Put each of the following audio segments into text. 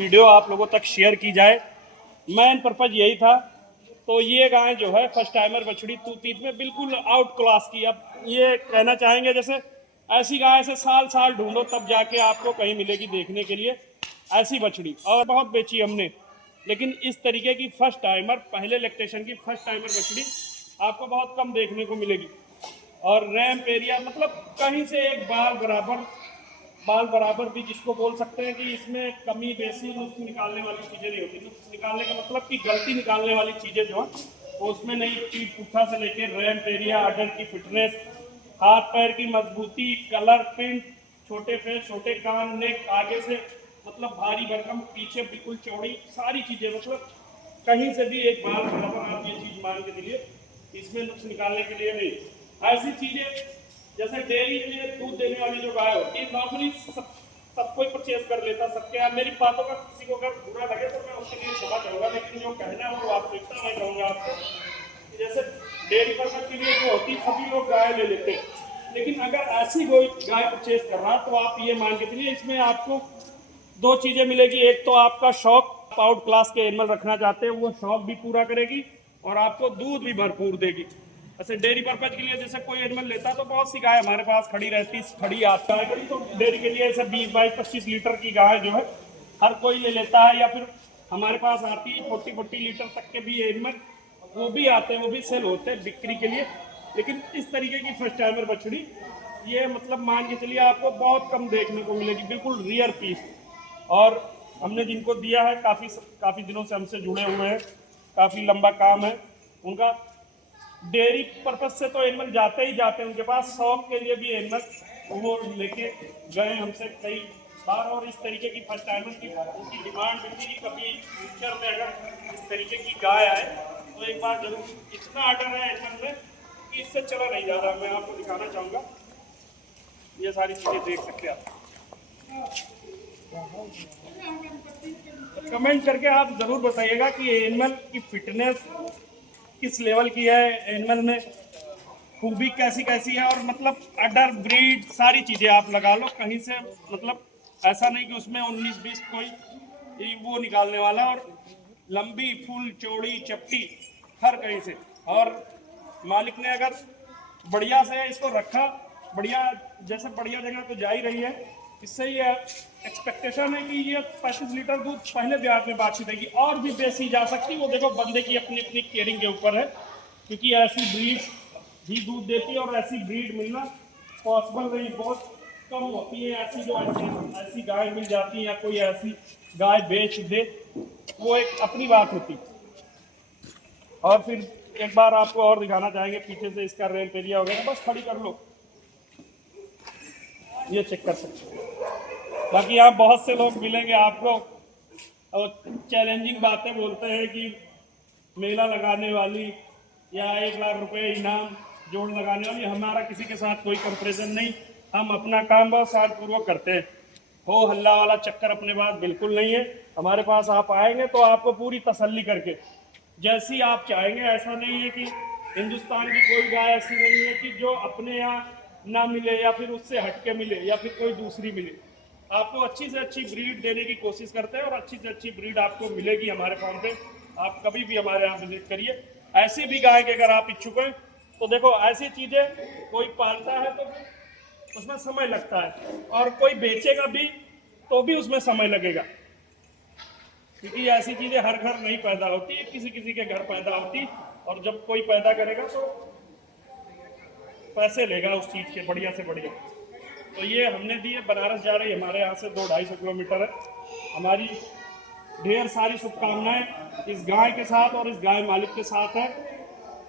Video आप लोगों तक शेयर की जाए, मेन पर्पज़ यही था। तो ये गाय जो है फर्स्ट टाइमर बछड़ी तूतीत में बिल्कुल आउट क्लास की। अब ये कहना चाहेंगे जैसे ऐसी गाय से साल साल ढूंढो तब जाके आपको कहीं मिलेगी देखने के लिए ऐसी बछड़ी। और बहुत बेची हमने, लेकिन इस तरीके की फर्स्ट टाइमर, पहले लैक्टेशन की फर्स्ट टाइमर बछड़ी आपको बहुत कम देखने को मिलेगी। और रैम्प एरिया मतलब कहीं से एक बाल बराबर भी जिसको बोल सकते हैं कि इसमें कमी बेसी नुक्स निकालने वाली चीज़ें नहीं होती। नुक्स निकालने का मतलब कि गलती निकालने वाली चीज़ें जो है वो उसमें नहीं। पीठ पुट्ठा से लेकर रैम्प एरिया, अडर की फिटनेस, हाथ पैर की मजबूती, कलर, प्रिंट, छोटे फेस, छोटे कान, नेक आगे से मतलब भारी भरकम, पीछे बिल्कुल चौड़ी, सारी चीज़ें मतलब कहीं से भी एक बाल बराबर आप ये चीज़ मान के चलिए। इसमें नुक्स निकालने के लिए नहीं। ऐसी चीज़ें जैसे डेयरी में दूध देने वाली जो गाय होती है नॉर्मली सब कोई परचेज कर लेता, सबके यहाँ। मेरी बातों का किसी को अगर बुरा लगे तो मैं उसके लिए क्षमा चाहूँगा, लेकिन जो कहना है वो वास्तविकता मैं कहूँगा आपको कि जैसे डेयरी पर्पज के लिए जो होती सभी लोग गाय ले लेते हैं, लेकिन अगर ऐसी कोई गाय परचेज कर रहा तो आप ये मान के चलिए इसमें आपको दो चीज़ें मिलेगी। एक तो आपका शौक, आउट क्लास के एनिमल रखना चाहते हैं वो शौक भी पूरा करेगी और आपको दूध भी भरपूर देगी। ऐसे डेयरी पर्पज के लिए जैसे कोई एनिमल लेता तो बहुत सी गाय हमारे पास खड़ी रहती, खड़ी आता है बड़ी, तो डेयरी के लिए ऐसे 20-22-25 लीटर की गाय जो है हर कोई ले लेता है। या फिर हमारे पास आती है 40-40 लीटर तक के भी एनिमल, वो भी आते हैं, वो भी सेल होते हैं बिक्री के लिए। लेकिन इस तरीके की फर्स्ट टाइमर बछड़ी ये मतलब मान के चलिए आपको बहुत कम देखने को मिलेगी, बिल्कुल रियर पीस। और हमने जिनको दिया है काफ़ी दिनों से हमसे जुड़े हुए हैं, काफ़ी लंबा काम है उनका। डेयरी पर्पज से तो एनिमल जाते ही जाते हैं उनके पास, शौक के लिए भी एनिमल वो लेके गए हमसे कई बार। और इस तरीके की फर्स्ट टाइमर की उनकी डिमांड भी थी, कभी फ्यूचर में अगर इस तरीके की गाय आए तो एक बार जरूर। इतना आर्डर है एनिमल में कि इससे चला नहीं जा रहा। मैं आपको दिखाना चाहूँगा, ये सारी चीज़ें देख सकते हैं आप। कमेंट करके आप ज़रूर बताइएगा कि एनिमल की फिटनेस किस लेवल की है, एनिमल में खूबी कैसी कैसी है। और मतलब अडर, ब्रीड, सारी चीज़ें आप लगा लो कहीं से। मतलब ऐसा नहीं कि उसमें 19-20 कोई वो निकालने वाला। और लंबी, फुल, चौड़ी, चपटी हर कहीं से। और मालिक ने अगर बढ़िया से इसको रखा, बढ़िया जैसे बढ़िया जगह तो जा ही रही है, इससे ये एक्सपेक्टेशन है कि ये 35 लीटर दूध पहले ब्याज में बाछी देगी, और भी बेसी जा सकती। वो देखो बंदे की अपनी अपनी केयरिंग के ऊपर है, क्योंकि ऐसी ब्रीड भी दूध देती है और ऐसी ब्रीड मिलना पॉसिबल नहीं, बहुत कम होती है ऐसी जो ऐसी गाय मिल जाती है या कोई ऐसी गाय बेच दे, वो एक अपनी बात होती। और फिर एक बार आपको और दिखाना चाहेंगे पीछे से इसका रेल एरिया वगैरह, बस खड़ी कर लो, ये चेक कर सकते हो। बाकी यहाँ बहुत से लोग मिलेंगे आप लोग और चैलेंजिंग बातें बोलते हैं कि मेला लगाने वाली या 1 लाख रुपए इनाम जोड़ लगाने वाली। हमारा किसी के साथ कोई कंपैरिजन नहीं, हम अपना काम बहुत शांतिपूर्वक करते हैं। हो हल्ला वाला चक्कर अपने पास बिल्कुल नहीं है। हमारे पास आप आएंगे तो आपको पूरी तसल्ली करके जैसी आप चाहेंगे। ऐसा नहीं है कि हिंदुस्तान की कोई गाय ऐसी नहीं है कि जो अपने यहाँ ना मिले या फिर उससे हटके मिले या फिर कोई दूसरी मिले। आपको अच्छी से अच्छी ब्रीड देने की कोशिश करते हैं और अच्छी से अच्छी ब्रीड आपको मिलेगी हमारे फार्म पे। आप कभी भी हमारे यहाँ विजिट करिए। ऐसी भी गाय के अगर आप इच्छुक हैं तो देखो, ऐसी चीज़ें कोई पालता है तो उसमें समय लगता है, और कोई बेचेगा भी तो भी उसमें समय लगेगा, क्योंकि ऐसी चीज़ें हर घर नहीं पैदा होती, किसी किसी के घर पैदा होती। और जब कोई पैदा करेगा तो पैसे लेगा उस चीज़ के बढ़िया से बढ़िया। तो ये हमने दिए, बनारस जा रही है, हमारे यहाँ से 200-250 किलोमीटर है। हमारी ढेर सारी शुभकामनाएं इस गाय के साथ और इस गाय मालिक के साथ है।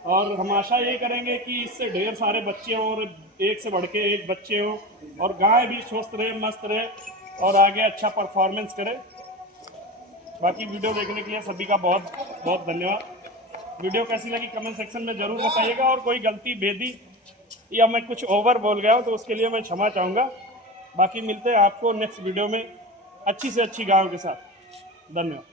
और हम आशा यही करेंगे कि इससे ढेर सारे बच्चे हों और एक से बढ़ के एक बच्चे हों, और गाय भी स्वस्थ रहे, मस्त रहे और आगे अच्छा परफॉर्मेंस करे। बाकी वीडियो देखने के लिए सभी का बहुत बहुत धन्यवाद। वीडियो कैसी लगी कमेंट सेक्शन में ज़रूर बताइएगा, और कोई गलती भेदी या मैं कुछ ओवर बोल गया हूँ तो उसके लिए मैं क्षमा चाहूँगा। बाकी मिलते हैं आपको नेक्स्ट वीडियो में अच्छी से अच्छी गायों के साथ। धन्यवाद।